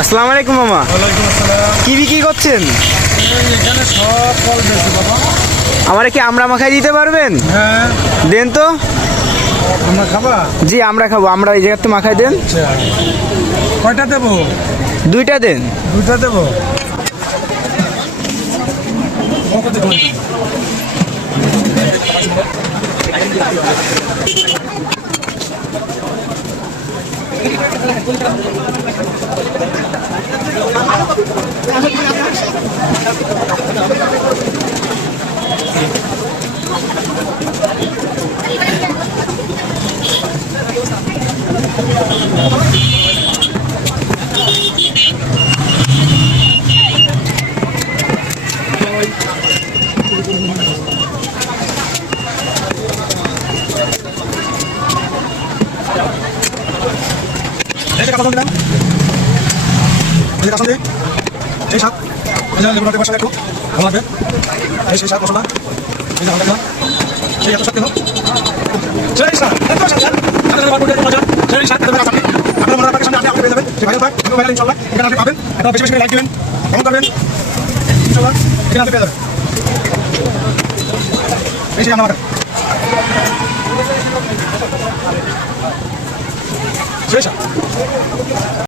আসসালামু আলাইকুম মামা। ওয়ালাইকুম আসসালাম। কি বিক্রি করছেন? এখানে সব ফল বেশি বাবা। আমারে কি আমরা মাখাই দিতে পারবেন? হ্যাঁ, দেন তো। আমরা খাবা। জি আমরা খাবো, আমরা এই জায়গাতে মাখাই দেন। আচ্ছা, কয়টা দেবো? দুইটা দেন। দুইটা দেবো। এই কাপড় দিলাম, এই কাপড় দিয়ে এই সাত, এই যে লেবুটাকে বসালে একটু ভালো লাগবে। এই সেই সাত মশলা, এই যে হালকা সেই এত সাত কেন সেই সাত এত সাত আপনাদের বারবার দিয়ে মজা সেই সাত আপনাদের কাছে আপনারা মনে রাখবেন সামনে আপনি পেয়ে যাবেন। সে ভালো থাক, ভালো ভালো ইনশাআল্লাহ এখানে আপনি পাবেন। এটা বেশি বেশি করে লাইক দিবেন, কমেন্ট করবেন, ইনশাআল্লাহ এখানে আপনি পেয়ে যাবেন। এই সেই আমার সেই সাত